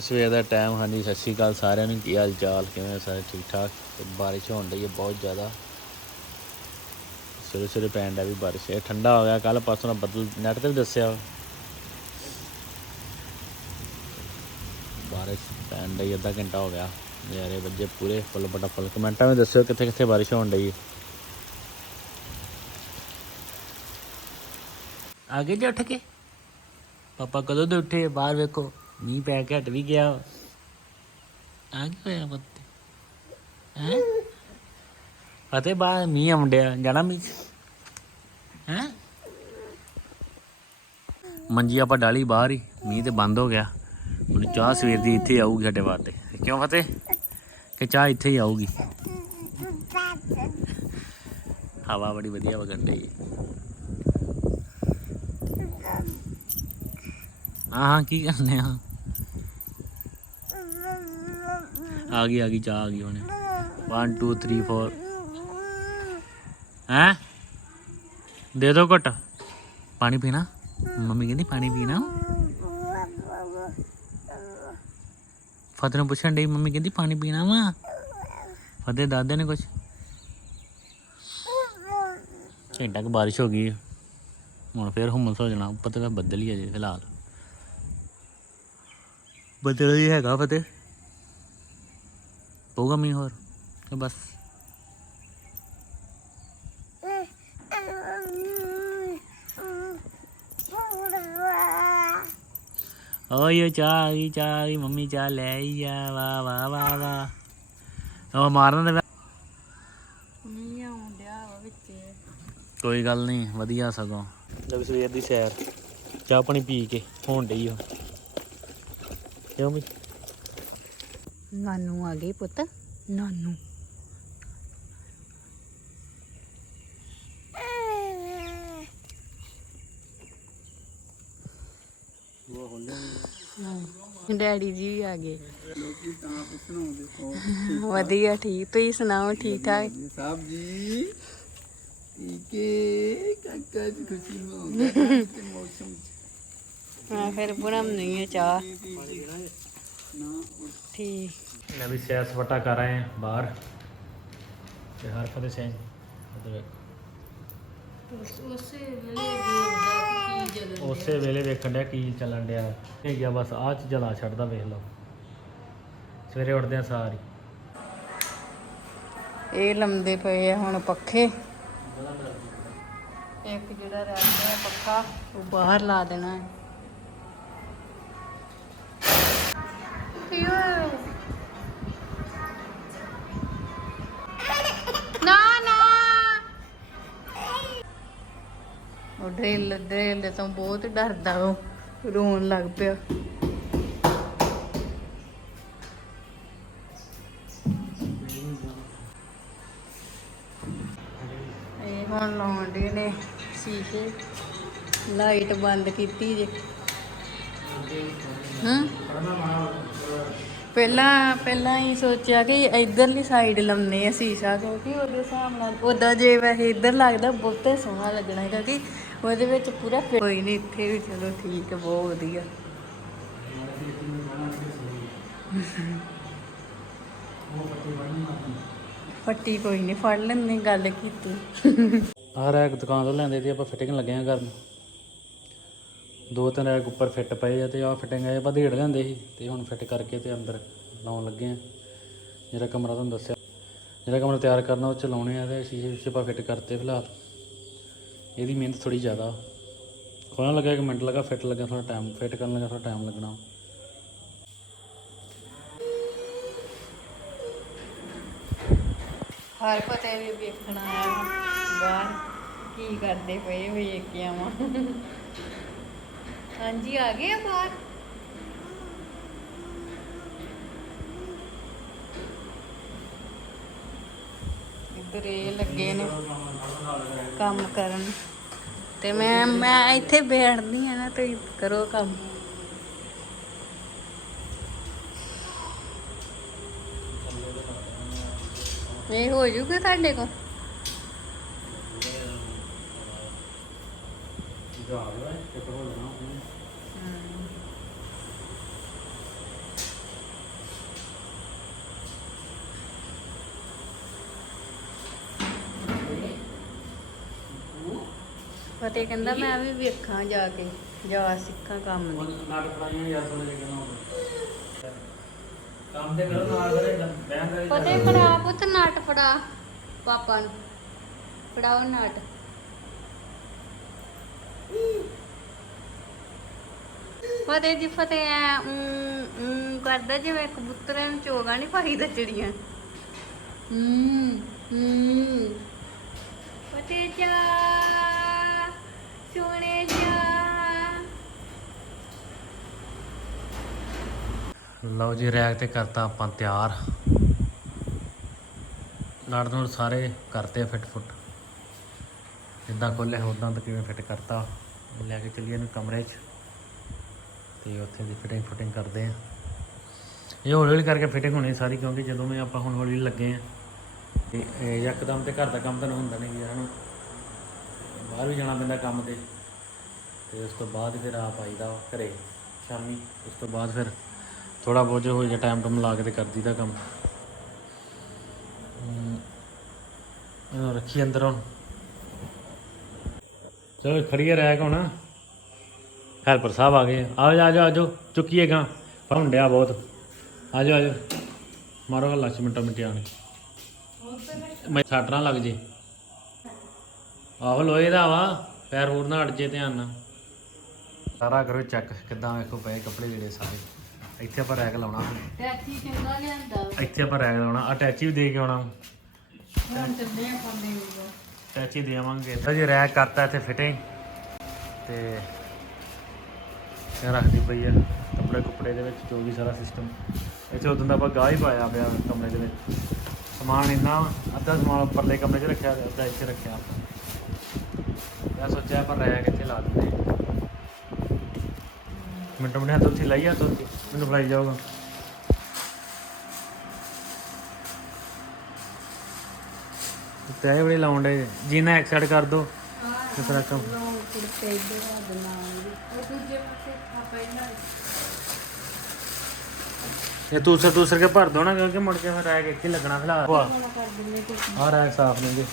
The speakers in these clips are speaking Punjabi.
ਸਵੇਰ ਦਾ ਟਾਈਮ ਹਾਂਜੀ, ਸਤਿ ਸ਼੍ਰੀ ਅਕਾਲ ਸਾਰਿਆਂ ਨੂੰ। ਕੀ ਹਾਲ ਚਾਲ? ਕਿਵੇਂ ਸਾਰੇ? ਠੀਕ ਠਾਕ? ਤੇ ਬਾਰਿਸ਼ ਹੋਣ ਡਈ ਹੈ ਬਹੁਤ ਜ਼ਿਆਦਾ। ਸਵੇਰੇ ਸਵੇਰੇ ਪੈਣ ਦਾ ਵੀ ਬਾਰਿਸ਼। ਹੈ ਠੰਡਾ ਹੋ ਗਿਆ। ਕੱਲ ਪਾਸੋਂ ਬੱਦਲ ਨੈਟ ਤੇ ਵੀ ਦੱਸਿਆ। ਬਾਰਿਸ਼ ਪੈਣ ਡਈ, ਅੱਧਾ ਘੰਟਾ ਹੋ ਗਿਆ। ਨਜ਼ਾਰੇ ਵੱਜੇ ਪੂਰੇ। ਫੁੱਲ ਬਟਾ ਫੁੱਲ। ਕਮੈਂਟਾਂ ਵਿੱਚ ਦੱਸਿਓ ਕਿੱਥੇ ਕਿੱਥੇ ਬਾਰਿਸ਼ ਹੋਣ ਡਈ ਹੈ ਆ ਗਏ ਜੇ ਉੱਠ ਕੇ? ਪਾਪਾ ਕਦੋਂ ਦੇ ਉੱਠੇ? ਬਾਹਰ ਵੇਖੋ। ਮੀਂਹ ਪੈ ਕੇ ਵੀ ਗਿਆ। ਆ ਕੀ ਹੋਇਆ ਬੱਤੇ ਹੈ? ਫਤੇ ਬਾਹਰ ਮੀਂਹ ਆਉਂਦਿਆ ਜਾਣਾ ਮੀਂਹ ਹੈ? ਮੰਜੀ ਆਪਾਂ ਡਾਲੀ ਬਾਹਰ ਹੀ। ਮੀਂਹ ਤੇ ਬੰਦ ਹੋ ਗਿਆ। ਹੁਣ ਚਾਹ ਸਵੇਰ ਦੀ ਇੱਥੇ ਆਊਗੀ ਸਾਡੇ ਵਾਸਤੇ। ਕਿਉਂ ਫਤਿਹ? ਕਿ ਚਾਹ ਇੱਥੇ ਹੀ ਆਊਗੀ। ਹਵਾ ਬੜੀ ਵਧੀਆ ਵਗਣ ਡਈ। ਹੈ ਹਾਂ ਹਾਂ, ਕੀ ਕਰਨੇ ਆ? ਆ ਗਈ ਆ ਗਈ ਚਾਹ ਆ ਗਈ ਹੁਣੇ 1 2 3 4 ਹੈ? ਦੇ ਦੋ ਘਟ। ਪਾਣੀ ਪੀਣਾ? ਮੰਮੀ ਕਹਿੰਦੀ ਪਾਣੀ ਪੀਣਾ। ਫਤਿਹ ਨੂੰ ਪੁੱਛਣ ਡਈ, ਮੰਮੀ ਕਹਿੰਦੀ ਪਾਣੀ ਪੀਣਾ ਵਾ। ਫਤਿਹ ਦਾਦੇ ਨੇ ਕੁਛ। ਘੰਟਾ ਕੁ ਬਾਰਿਸ਼ ਹੋ ਗਈ। ਹੁਣ ਫੇਰ ਹੁਮਸ ਹੋ ਜਾਣਾ। ਉੱਪਰ ਤੇ ਬੱਦਲ ਹੀ ਆ ਜੇ, ਫਿਲਹਾਲ। ਬੱਦਲ ਹੀ ਹੈਗਾ ਫਤਿਹ ਪਊਗਾ ਮੀਂਹ ਹੋਰ ਤੇ ਬਸ ਓਏ ਚਾਹ ਆ ਗਈ ਚਾਹ ਆ ਗਈ ਮੰਮੀ ਚਾਹ ਲੈ ਆਈ ਆ ਵਾ ਵਾ ਵਾ ਵਾ ਉਹ ਮਾਰਨ ਦੇ ਮੀਂਹ ਆਉਂਦਿਆ ਵਾ ਵਿੱਚ ਕੋਈ ਗੱਲ ਨਹੀਂ ਵਧੀਆ ਸਗੋਂ ਜਦ ਸਵੇਰ ਦੀ ਸੈਰ ਚਾਹ ਪਾਣੀ ਪੀ ਕੇ ਹੋਣ ਡਈ ਆ ਕਿਉਂ ਵੀ ਨਾਨੂ ਆ ਗਈ ਪੁੱਤ ਨਾਨੂ ਡੈਡੀ ਜੀ ਵੀ ਆ ਗਏ ਵਧੀਆ ਠੀਕ ਤੁਸੀਂ ਸੁਣਾਓ ਠੀਕ ਠਾਕ ਸਾਹਿਬ ਜੀ ਟੀਕੇ ਕਾਕਾ ਦੀ ਖੁਸ਼ੀ ਮਨਾਉਂਦਾ ਤੇ ਮੌਸਮ ਹਾਂ ਫਿਰ ਬਣਾਉਣੀ ਹੈ ਚਾਹ ਠੀਕ। ਮੈਂ ਵੀ ਸੈਰ ਸਪਾਟਾ ਕਰ ਆਏ ਬਾਹਰ। ਤੇ ਹਰ ਫਤਿਹ ਸਿੰਘ ਉਧਰ ਵੇਖੋ। ਉਸੇ ਵੇਲੇ ਦੇਖਦਾ ਕੀ ਜਦ ਉਸੇ ਵੇਲੇ ਵੇਖਣ ਡਿਆ ਕੀ ਚੱਲਣ ਡਿਆ। ਇਹ ਗਿਆ ਬਸ ਆਹ ਚੀਜ਼ਾਂ ਲਾ ਛੱਡਦਾ ਵੇਖ ਲਓ। ਸਵੇਰੇ ਉੱਠਦੇ ਆ ਸਾਰੀ ਇਹ ਲੰਮਦੇ ਪਏ ਆ ਹੁਣ ਪੱਖੇ। ਇੱਕ ਜਿਹੜਾ ਰਹਿ ਗਿਆ ਪੱਖਾ ਉਹ ਬਾਹਰ ਲਾ ਦੇਣਾ ਹੈ। ਕੀ ਹੋਇਆ? ਨਾ ਨਾ। ਉਹ ਡਰਿਲ ਡਰਿਲ ਤੋਂ ਬਹੁਤ ਡਰਦਾ ਉਹ। ਰੋਣ ਲੱਗ ਪਿਆ। ਇਹ ਹੁਣ ਲਾਉਣ ਦੇ ਨੇ ਸ਼ੀਸ਼ੇ। ਲਾਈਟ ਬੰਦ ਕੀਤੀ ਜੇ। ਹੂੰ? ਪਹਿਲਾਂ ਪਹਿਲਾਂ ਹੀ ਸੋਚਿਆ ਕਿ ਇਧਰਲੀ ਸਾਈਡ ਲਾਉਨੇ ਆ ਸ਼ੀਸ਼ਾ, ਕਿਉਂਕਿ ਉਹਦੇ ਹਿਸਾਬ ਨਾਲ ਉਹਦਾ ਜੇ ਵੈਸੇ ਇੱਧਰ ਲੱਗਦਾ ਬਹੁਤੇ ਸੋਹਣਾ ਲੱਗਣਾ, ਕਿਉਂਕਿ ਉਹਦੇ ਵਿੱਚ ਪੂਰਾ ਕੋਈ ਨਹੀਂ, ਇੱਥੇ ਵੀ ਚਲੋ ਠੀਕ ਹੈ ਬਹੁਤ ਵਧੀਆ। ਫੱਟੀ ਕੋਈ ਨਹੀਂ, ਫੜ ਲੈਂਦੇ ਗੱਲ ਕੀਤੀ ਆਹ ਰੈਕ ਦੁਕਾਨ ਤੋਂ ਲੈਂਦੇ ਤੇ ਆਪਾਂ ਫਿਟਿੰਗ ਲੱਗੇ ਆ ਕਰਨ ਦੋ ਤਿੰਨ ਰੈਕ ਉੱਪਰ ਫਿੱਟ ਪਏ ਆ ਤੇ ਆਹ ਫਿਟਿੰਗ ਆ ਆਪਾਂ ਲੈਂਦੇ ਸੀ ਤੇ ਹੁਣ ਫਿੱਟ ਕਰਕੇ ਤੇ ਅੰਦਰ ਲਾਉਣ ਲੱਗੇ ਆ। ਜਿਹੜਾ ਕਮਰਾ ਤੁਹਾਨੂੰ ਦੱਸਿਆ, ਜਿਹੜਾ ਕਮਰਾ ਤਿਆਰ ਕਰਨਾ ਉਹ ਚ ਲਾਉਣੇ ਆ ਤੇ ਸ਼ੀਸ਼ੇ ਸ਼ੀਸ਼ੇ ਆਪਾਂ ਫਿੱਟ ਕਰਤੇ ਫਿਲਹਾਲ। ਇਹਦੀ ਮਿਹਨਤ ਥੋੜੀ ਜ਼ਿਆਦਾ। ਖੋਲਣ ਲੱਗਾ ਇੱਕ ਮਿੰਟ ਲੱਗਾ ਫਿੱਟ ਲੱਗਾ ਥੋੜਾ ਟਾਈਮ ਫਿੱਟ ਕਰਨ ਲੱਗਾ ਥੋੜਾ ਟਾਈਮ ਲੱਗਣਾ। ਹਰ ਪਤੇ ਵੀ ਵੇਖਣਾ ਆ। ਬਾਹਰ ਕੀ ਕਰਦੇ ਪਏ ਵੇਖ ਕੇ ਆਵਾਂ। ਹਾਂਜੀ, ਆ ਗਏ ਆ ਬਾਹਰ ਇੱਧਰ ਇਹ ਲੱਗੇ ਨੇ ਕੰਮ ਕਰਨ। ਤੇ ਮੈਂ ਮੈਂ ਇੱਥੇ ਬੈਠਦੀ ਆ ਨਾ, ਤੁਸੀਂ ਕਰੋ ਕੰਮ। ਇਹ ਹੋ ਜੂਗਾ ਤੁਹਾਡੇ ਕੋਲ? ਫਤਿਹ ਕਹਿੰਦਾ ਮੈਂ ਵੀ ਵੇਖਾਂ ਜਾ ਕੇ ਜਾ ਸਿੱਖਾਂ ਕੰਮ ਦੀ ਨਾਟ ਪੜਾਈਆਂ ਯਾਰ ਥੋੜੇ ਜਿਹਾ ਕਿਹਨਾਂ ਕੰਮ ਤੇ ਕਰੋ ਨਾਲ ਕਰੇ ਬੈਂਕ ਕਰੇ ਫਤਿਹ ਫੜਾ ਪੁੱਤ ਨਾਟ ਫੜਾ ਪਾਪਾ ਨੂੰ। ਫੜਾਓ ਨਾਟ। ਫਤਿਹ ਜੀ ਫਤਿਹ ਐ ਊਂ ਕਰਦਾ ਜਿਵੇਂ ਕਬੂਤਰਾਂ ਨੂੰ ਚੋਗਾ ਨਹੀਂ ਪਾਈਦਾ ਚਿੜੀਆਂ ਹੂੰ ਹੂੰ। ਫਤਿਹ ਜਾ ਸੋਹਣੇ ਜਾ ਲਓ ਜੀ, ਰੈਕ ਤੇ ਕਰਤਾ ਆਪਾਂ ਤਿਆਰ। ਨਾੜ ਨੂੰ ਸਾਰੇ ਕਰਤੇ ਫਿੱਟ ਫੁੱਟ। ਜਿੱਦਾਂ ਖੋਲੇ ਉਦਾਂ ਕਿਵੇਂ ਫਿੱਟ ਕਰਤਾ। ਲੈ ਕੇ ਚੱਲੀਏ ਇਹਨੂੰ ਕਮਰੇ 'ਚ। ਤੇ ਉੱਥੇ ਦੀ ਫਿਟਿੰਗ ਫੁਟਿੰਗ ਕਰਦੇ ਆ ਇਹ ਹੌਲੀ ਹੌਲੀ ਕਰਕੇ ਫਿਟਿੰਗ ਹੋਣੀ ਸਾਰੀ, ਕਿਉਂਕਿ ਜਦੋਂ ਮੈਂ ਆਪਾਂ ਹੁਣ ਹੌਲੀ ਹੌਲੀ ਲੱਗੇ ਆ ਤੇ ਇਹ ਯਕਦਮ ਤੇ ਘਰ ਦਾ ਕੰਮ ਤਾਂ ਹੁੰਦਾ ਨਹੀਂ ਯਾਰ ਹਨਾ। ਬਾਹਰ ਵੀ ਜਾਣਾ ਪੈਂਦਾ ਕੰਮ ਤੇ। ਤੇ ਉਸ ਤੋਂ ਬਾਅਦ ਫਿਰ ਆਪ ਆਈਦਾ ਵਾ ਘਰੇ, ਸ਼ਾਮੀ। ਉਸ ਤੋਂ ਬਾਅਦ ਫਿਰ ਥੋੜਾ ਬਹੁਤ ਜੋ ਹੋ ਟਾਈਮ ਟੂਮ ਲਾ ਕੇ ਤੇ ਕਰ ਦੀਦਾ ਕੰਮ। ਇਹਨੂੰ ਰੱਖੀ ਅੰਦਰ ਹੁਣ। ਚਲੋ, ਖੜੀਏ ਰਹਿ ਹੁਣ। ਹੈਲਪਰ ਸਾਹਿਬ ਆ ਗਏ। ਆ ਜਾ ਜਾ ਆ ਚੁੱਕੀਏ ਗਾ ਪਰ ਡਿਆ ਬਹੁਤ। ਆ ਜਾਓ ਆ ਜਾਓ। ਮਾਰੋ ਹੱਲਾ ਮਿੰਟਾਂ ਮਿੰਟਾਂ ਨੇ। ਮੈਂ ਸੱਟ ਨਾ ਲੱਗ ਜੇ। ਆਹੋ, ਲੋਹੇ ਦਾ ਵਾ। ਪੈਰ ਹੋਰ ਨਾ ਅੜ ਜੇ ਧਿਆਨ ਨਾਲ। ਸਾਰਾ ਕਰੋ ਚੈੱਕ। ਕਿੱਦਾਂ ਵੇਖੋ ਪਏ ਕੱਪੜੇ ਜਿਹੜੇ ਸਾਰੇ। ਇੱਥੇ ਆਪਾਂ ਰੈਕ ਲਾਉਣਾ। ਟੈਕਸੀ ਚੰਗਾ ਲਿਆਂਦਾ? ਇੱਥੇ ਆਪਾਂ ਰੈਕ ਲਾਉਣਾ। ਅਟੈਚੀ ਵੀ ਦੇ ਕੇ ਆਉਣਾ। ਹੁਣ ਚੱਲੇ ਆ ਕੰਮ ਦੇ ਅਟੈਚੀ ਦੇ ਆਵਾਂਗੇ। ਤਾਂ ਜੀ ਰੈਕ ਕਰਤਾ ਇੱਥੇ ਫਿਟਿੰਗ ਤੇ ਇਹ ਰੱਖਦੀ ਪਈ ਆ ਕੱਪੜੇ ਕੁੱਪੜੇ ਦੇ ਵਿੱਚ ਜੋ ਵੀ ਸਾਰਾ ਸਿਸਟਮ ਇੱਥੇ ਉਦੋਂ ਦਾ ਆਪਾਂ ਗਾਹ ਹੀ ਪਾਇਆ ਪਿਆ ਕਮਰੇ ਦੇ ਵਿੱਚ। ਸਮਾਨ ਇੰਨਾ ਅੱਧਾ ਸਮਾਨ ਉੱਪਰਲੇ ਕਮਰੇ 'ਚ ਰੱਖਿਆ ਤੇ ਅੱਧਾ ਇੱਥੇ ਰੱਖਿਆ ਆਪਾਂ। ਮੈਂ ਸੋਚਿਆ ਆਪਾਂ ਰੈਕ ਇੱਥੇ ਲਾ ਦਿੰਦੇ। ਮਿੰਟ ਮਿੰਟ ਹੱਥ ਉੱਥੇ ਲਾਈ ਹੱਥ ਉੱਥੇ। ਮੈਨੂੰ ਫਲਾਈ ਜਾਊਗਾ ਤੇ ਬੜੀ ਲਾਉਣ ਦੇ ਜੀਨਾ ਇੱਕ ਸਾਈਡ ਕਰ ਦੋ ਤੇ ਫਿਰ ਕੰਮ ਕੁੜਤੇ ਇੱਧਰ ਆ ਬਣਾਉਂਗੀ ਉਹ ਦੂਜੇ ਪਾਸੇ ਆਪਾਂ ਇਹਨਾਂ ਇਹ ਦੂਸਰ ਦੂਸਰ ਕੇ ਭਰ ਦੋ ਨਾ ਕਿਉਂਕਿ ਮੁੜ ਕੇ ਫਿਰ ਰੈਕ ਇੱਕ ਹੀ ਲੱਗਣਾ ਫਿਲਹਾਲ। ਆਹ ਰੈਕ ਸਾਫ਼ ਨਹੀਂ ਗੇ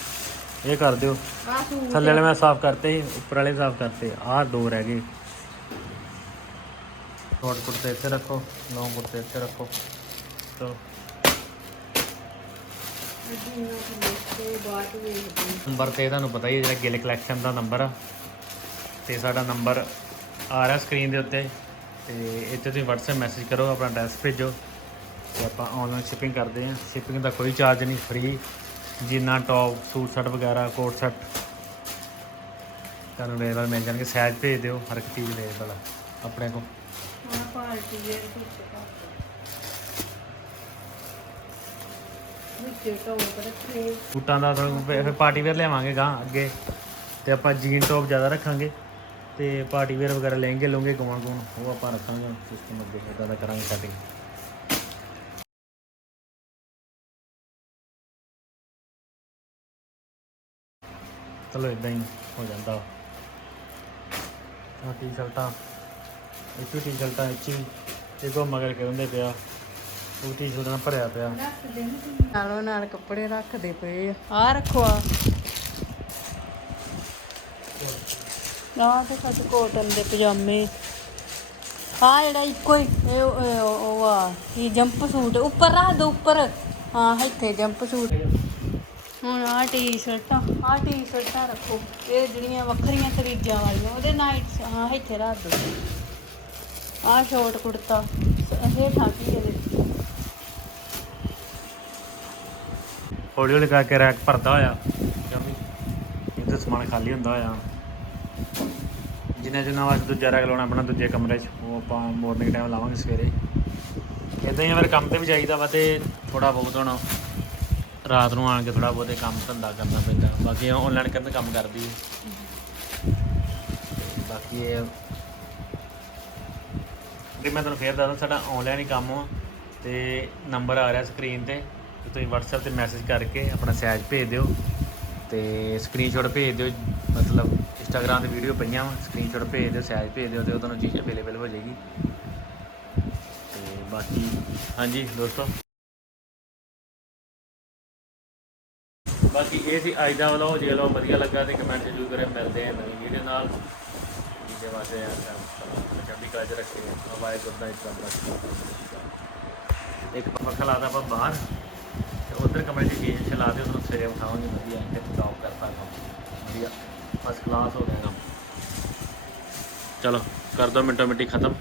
ਇਹ ਕਰ ਦਿਓ। ਆ ਥੱਲੇ ਵਾਲੇ ਮੈਂ ਸਾਫ਼ ਕਰਤੇ ਸੀ ਉੱਪਰ ਵਾਲੇ ਸਾਫ਼ ਕਰਤੇ। ਆਹ ਦੋ ਰਹਿ ਗਏ। ਸ਼ਾਰਟ ਕੁੜਤੇ ਇੱਥੇ ਰੱਖੋ ਲੌਂਗ ਕੁੜਤੇ ਇੱਥੇ ਰੱਖੋ ਚਲੋ ਨੰਬਰ ਤੇ ਤੁਹਾਨੂੰ ਪਤਾ ਹੀ ਹੈ ਜਿਹੜਾ ਗਿੱਲ ਕਲੈਕਸ਼ਨ ਦਾ ਨੰਬਰ ਆ। ਤੇ ਸਾਡਾ ਨੰਬਰ ਆ ਰਿਹਾ ਸਕਰੀਨ ਦੇ ਉੱਤੇ। ਤੇ ਇੱਥੇ ਤੁਸੀਂ WhatsApp ਮੈਸੇਜ ਕਰੋ ਆਪਣਾ ਐਡਰੈਸ ਭੇਜੋ। ਤੇ ਆਪਾਂ ਆਨਲਾਈਨ ਸ਼ਿਪਿੰਗ ਕਰਦੇ ਹਾਂ। ਸ਼ਿਪਿੰਗ ਦਾ ਕੋਈ ਚਾਰਜ ਨਹੀਂ ਫ੍ਰੀ ਜਿੰਨਾ ਟੌਪ ਸੂਟ ਸੈਟ ਵਗੈਰਾ ਕੋਟ ਸੈਟ ਤੁਹਾਨੂੰ ਰੇਲ ਮਿਲ ਜਾਣਗੇ। ਸਾਈਜ਼ ਭੇਜ ਦਿਓ ਹਰ ਇੱਕ ਚੀਜ਼ ਅਵੇਲੇਬਲ ਆ। ਆਪਣੇ ਕੋਲ। ਹਾਂ ਪਾਰਟੀ ਵੇਅਰ ਕੁਝ ਵਿੱਚ ਟੌਪ ਰੱਖੇ। ਸੂਟਾਂ ਦਾ ਤੁਹਾਨੂੰ ਫਿਰ ਪਾਰਟੀ ਵੇਅਰ ਲਿਆਵਾਂਗੇ ਗਾਂ ਅੱਗੇ। ਤੇ ਆਪਾਂ ਜੀਨ ਟੌਪ ਜ਼ਿਆਦਾ ਰੱਖਾਂਗੇ। ਤੇ ਪਾਰਟੀ ਵੇਅਰ ਵਗੈਰਾ ਲਹਿੰਗੇ ਲੂੰਗੇ ਗਾਉਣ ਗਾਉਣ ਉਹ ਆਪਾਂ ਰੱਖਾਂਗੇ ਸਿਸਟਮ ਅੱਗੇ। ਇਦਾਂ ਦਾ ਕਰਾਂਗੇ ਕਟਿੰਗ ਚਲੋ ਇਦਾਂ ਹੀ ਹੋ ਜਾਂਦਾ। ਆ? ਟੀ-ਸ਼ਰਟਾਂ ਇੱਥੇ ਟੀ-ਸ਼ਰਟਾਂ ਇੱਥੇ ਵੀ ਕੋ ਮਗਰ ਕਹਿੰਦੇ ਪਿਆ। ਉਹ ਟੀ-ਸ਼ਰਟਾਂ ਨਾਲ ਭਰਿਆ ਪਿਆ। ਨਾਲੋਂ ਨਾਲ ਕੱਪੜੇ ਰੱਖਦੇ ਪਏ ਆ। ਆ ਰੱਖੋ ਆ। ਆਹ ਤੇ ਸਾਡੇ ਕੋਟਨ ਦੇ ਪਜਾਮੇ। ਆ ਜਿਹੜਾ ਇੱਕੋ ਹੀ, ਇਹ ਉਹ- ਇਹ ਉਹ ਆ ਕੀ ਜੰਪ ਸੂਟ ਉੱਪਰ ਰੱਖ ਦੋ, ਉੱਪਰ। ਹਾਂ, ਇੱਥੇ ਜੰਪ ਸੂਟ ਹੁਣ ਆ ਟੀ-ਸ਼ਰਟਾਂ ਆ ਟੀ-ਸ਼ਰਟਾਂ ਰੱਖੋ। ਇਹ ਜਿਹੜੀਆਂ ਵੱਖਰੀਆਂ ਤਰੀਜਾਂ ਵਾਲੀਆਂ, ਉਹਦੇ ਨਾਈਟ ਹਾਂ, ਇੱਥੇ ਰੱਖ ਦੋ। ਆ ਸ਼ੋਰਟ ਕੁੜਤਾ। ਇਹ ਠਾਕੀ ਇਹਦੇ। ਹੌਲੀ ਹੌਲੀ ਕਰਕੇ ਰੈਕ ਭਰਦਾ ਹੋਇਆ। ਕਿਉਂਕਿ ਇੱਥੇ ਸਮਾਨ ਖਾਲੀ ਹੁੰਦਾ ਹੋਇਆ। ਜਿੰਨਾ ਜਿੰਨਾ ਵਾਸਤੇ ਦੂਜਾ ਰੈਕ ਲਾਉਣਾ ਆਪਣਾ ਦੂਜੇ ਕਮਰੇ 'ਚ, ਉਹ ਆਪਾਂ ਮਾਰਨਿੰਗ ਟਾਈਮ ਲਾਵਾਂਗੇ ਸਵੇਰੇ। ਇਦਾਂ ਹੀ ਆ ਫਿਰ ਕੰਮ ਤੇ ਵੀ ਜਾਈਦਾ ਵਾ ਤੇ ਥੋੜਾ ਬਹੁਤ ਹੁਣ ਰਾਤ ਨੂੰ ਆਣ ਕੇ ਥੋੜਾ ਬਹੁਤੇ ਕੰਮ ਧੰਦਾ ਕਰਨਾ ਪੈਂਦਾ। ਬਾਕੀ ਆਨਲਾਈਨ ਕਰਨ ਕੰਮ ਕਰਦੀ ਹੈ। ਬਾਕੀ ਇਹ ਵੀ ਮੈਂ ਤੁਹਾਨੂੰ ਫੇਰ ਦੱਸਦਾ, ਸਾਡਾ ਆਨਲਾਈਨ ਹੀ ਕੰਮ ਆ ਤੇ ਨੰਬਰ ਆ ਰਿਹਾ ਸਕਰੀਨ ਤੇ ਤੇ ਤੁਸੀਂ WhatsApp ਤੇ ਮੈਸੇਜ ਕਰਕੇ ਆਪਣਾ ਸਾਈਜ਼ ਭੇਜ ਦਿਓ ਤੇ ਸਕਰੀਨਸ਼ਾਟ ਭੇਜ ਦਿਓ, ਮਤਲਬ Instagram ਤੇ ਵੀਡੀਓ ਪਈਆਂ ਵਾ ਸਕਰੀਨਸ਼ਾਟ ਭੇਜ ਦਿਓ ਸਾਈਜ਼ ਭੇਜ ਦਿਓ ਤੇ ਉਹ ਤੁਹਾਨੂੰ ਚੀਜ਼ ਅਵੇਲੇਬਲ ਹੋ ਜਾਏਗੀ। ਤੇ ਬਾਕੀ, ਹਾਂਜੀ ਦੋਸਤੋ। ਬਾਕੀ ਇਹ ਸੀ ਅੱਜ ਦਾ ਵਲੌਗ ਜੇ ਲੋ ਵਧੀਆ ਲੱਗਾ ਤੇ ਕਮੈਂਟ ਜ਼ਰੂਰ ਕਰੇ ਮਿਲਦੇ ਆ ਨਵੀਂ ਵੀਡੀਓ ਨਾਲ। ਵੀਡੀਓ ਵਾਸਤੇ ਪੰਜਾਬੀ ਕਾਜ ਰੱਖੇ ਹਵਾਏ ਗੁਰਦਾ ਇੱਕ ਇੱਕ ਪੱਖਾ ਲਾਦਾ ਆਪਾਂ ਬਾਹਰ ਤੇ ਉਧਰ ਕਮਰੇ 'ਚ ਗੇਮ ਚਲਾ ਦੇ ਉਹਨੂੰ ਸਵੇਰੇ ਉਠਾਵਾਂਗੇ ਵਧੀਆ ਇੱਥੇ ਜੌਬ ਕਰਤਾ ਕੰਮ ਵਧੀਆ ਫਸਟ ਕਲਾਸ ਹੋ ਗਿਆ ਕੰਮ ਚਲੋ ਕਰ ਦੋ ਮਿੰਟੋ ਮਿੰਟੀ ਖਤਮ